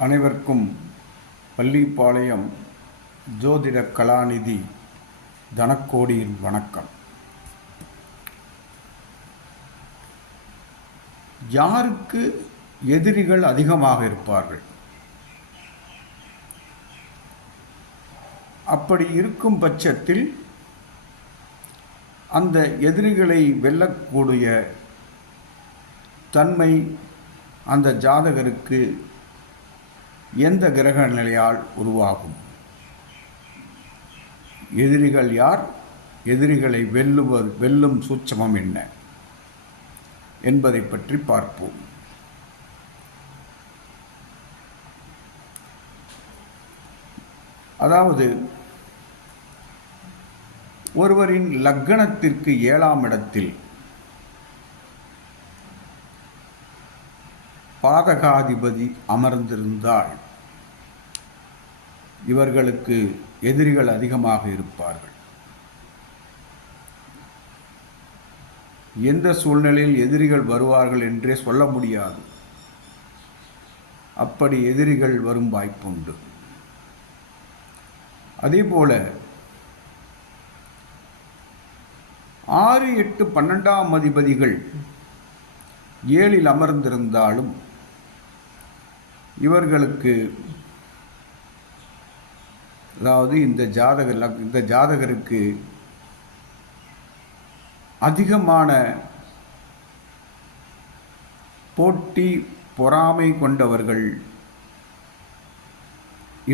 அனைவருக்கும் பள்ளிப்பாளையம் ஜோதிட கலாநிதி தனக்கோடியின் வணக்கம். யாருக்கு எதிரிகள் அதிகமாக இருப்பார்கள்? அப்படி இருக்கும் பட்சத்தில் அந்த எதிரிகளை வெல்லக்கூடிய தன்மை அந்த ஜாதகருக்கு எந்த கிரக நிலையால் உருவாகும்? எதிரிகள் யார்? எதிரிகளை வெல்லுவது வெல்லும் சூட்சமம் என்ன? என்பதை பற்றி பார்ப்போம். அதாவது ஒருவரின் லக்கணத்திற்கு ஏழாம் இடத்தில் பாதகாதிபதி அமர்ந்திருந்தால் இவர்களுக்கு எதிரிகள் அதிகமாக இருப்பார்கள். எந்த சூழ்நிலையில் எதிரிகள் வருவார்கள் என்றே சொல்ல முடியாது. அப்படி எதிரிகள் வரும் வாய்ப்புண்டு. அதேபோல ஆறு எட்டு பன்னெண்டாம் அதிபதிகள் ஏழில் அமர்ந்திருந்தாலும் இவர்களுக்கு அதாவது இந்த ஜாதக இந்த ஜாதகருக்கு அதிகமான போட்டி பொறாமை கொண்டவர்கள்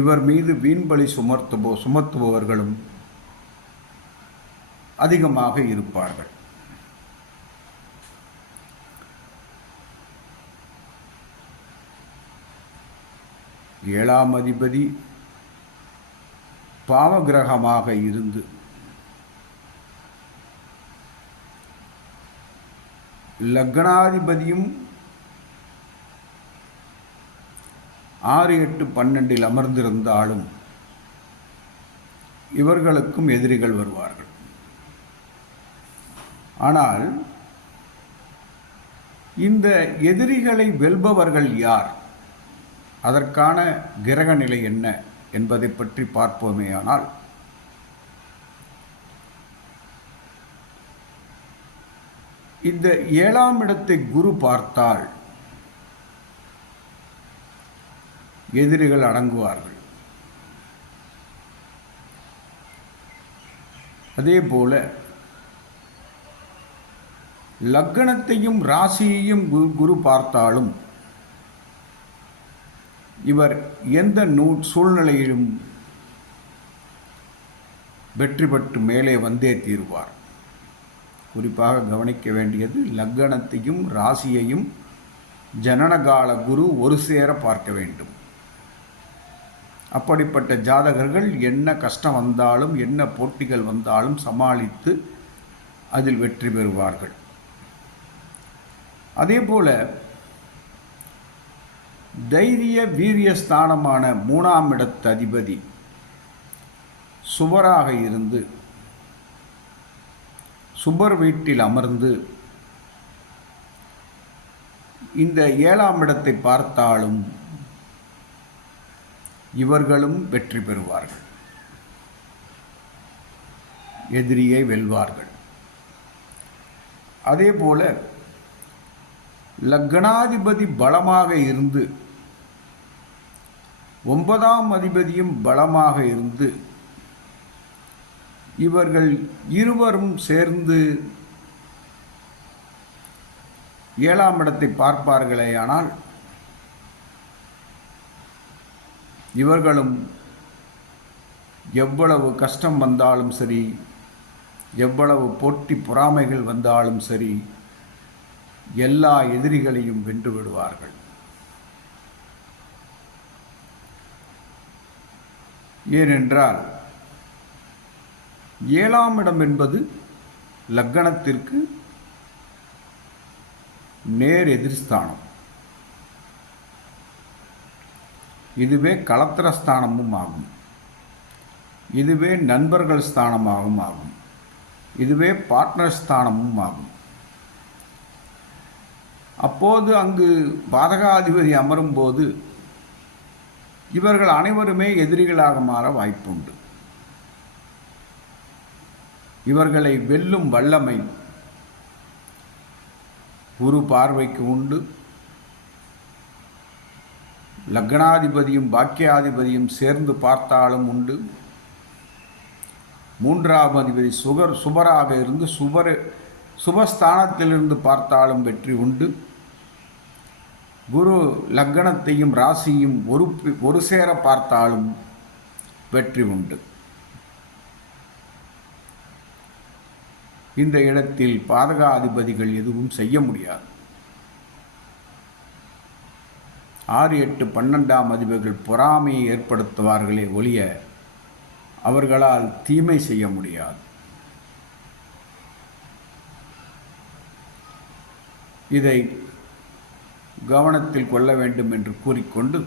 இவர் மீது வீண்பலி சுமர்த்துபோ சுமத்துபவர்களும் அதிகமாக இருப்பார்கள். ஏழாம் அதிபதி பாவகிரகமாக இருந்து லக்னாதிபதியும் ஆறு எட்டு பன்னெண்டில் அமர்ந்திருந்தாலும் இவர்களுக்கும் எதிரிகள் வருவார்கள். ஆனால் இந்த எதிரிகளை வெல்பவர்கள் யார்? அதற்கான கிரக நிலை என்ன? என்பதை பற்றி பார்ப்போமேயானால் இந்த ஏழாம் இடத்தை குரு பார்த்தால் எதிரிகள் அடங்குவார்கள். அதே போல லக்கணத்தையும் ராசியையும் குரு குரு பார்த்தாலும் இவர் எந்த நூ சூழ்நிலையிலும் வெற்றி பெற்று மேலே வந்தே தீருவார். குறிப்பாக கவனிக்க வேண்டியது லக்கணத்தையும் ராசியையும் ஜனனகால குரு ஒரு சேர பார்க்க வேண்டும். அப்படிப்பட்ட ஜாதகர்கள் என்ன கஷ்டம் வந்தாலும் என்ன போட்டிகள் வந்தாலும் சமாளித்து அதில் வெற்றி பெறுவார்கள். அதே போல் தைரிய வீரிய ஸ்தானமான மூணாம் இடத்ததிபதி சுபராக இருந்து சுபர் வீட்டில் அமர்ந்து இந்த ஏழாம் இடத்தை பார்த்தாலும் இவர்களும் வெற்றி பெறுவார்கள். எதிரியை வெல்வார்கள். அதே போல லக்னாதிபதி பலமாக இருந்து ஒன்பதாம் அதிபதியும் பலமாக இருந்து இவர்கள் இருவரும் சேர்ந்து ஏழாம் இடத்தை பார்ப்பார்களேயானால் இவர்களும் எவ்வளவு கஷ்டம் வந்தாலும் சரி எவ்வளவு போட்டி பொறாமைகள் வந்தாலும் சரி எல்லா எதிரிகளையும் வென்று விடுவார்கள். ஏனென்றால் ஏழாம் இடம் என்பது லக்கணத்திற்கு நேர் எதிர்ஸ்தானம். இதுவே களத்திரஸ்தானமும் ஆகும். இதுவே நண்பர்கள் ஸ்தானமாகவும் ஆகும். இதுவே பார்ட்னர் ஸ்தானமும் ஆகும். அப்போது அங்கு பாதகாதிபதி அமரும்போது இவர்கள் அனைவருமே எதிரிகளாக மாற வாய்ப்புண்டு. இவர்களை வெல்லும் வல்லமை குரு பார்வைக்கு உண்டு. லக்னாதிபதியும் பாக்கியாதிபதியும் சேர்ந்து பார்த்தாலும் உண்டு. மூன்றாம் அதிபதி சுகர் சுபராக இருந்து சுபர் சுபஸ்தானத்திலிருந்து பார்த்தாலும் வெற்றி உண்டு. குரு லக்னத்தையும் ராசியும் ஒரு ஒரு சேர பார்த்தாலும் வெற்றி உண்டு. இந்த இடத்தில் பாதகாதிபதிகள் எதுவும் செய்ய முடியாது. ஆறு எட்டு பன்னெண்டாம் அதிபர்கள் பொறாமையை ஏற்படுத்துவார்களே ஒழிய அவர்களால் தீமை செய்ய முடியாது. இதை கவனத்தில் கொள்ள வேண்டும் என்று கூறிக்கொண்டு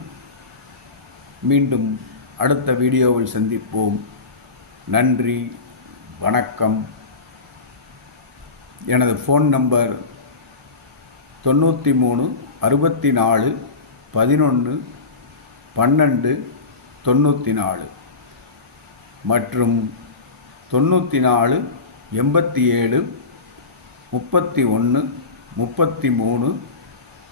மீண்டும் அடுத்த வீடியோவில் சந்திப்போம். நன்றி வணக்கம். எனது ஃபோன் நம்பர் தொண்ணூற்றி மூணு அறுபத்தி நாலு பதினொன்று பன்னெண்டு தொண்ணூற்றி நாலு மற்றும் தொண்ணூற்றி நாலு எண்பத்தி ஏழு முப்பத்தி ஒன்று முப்பத்தி மூணு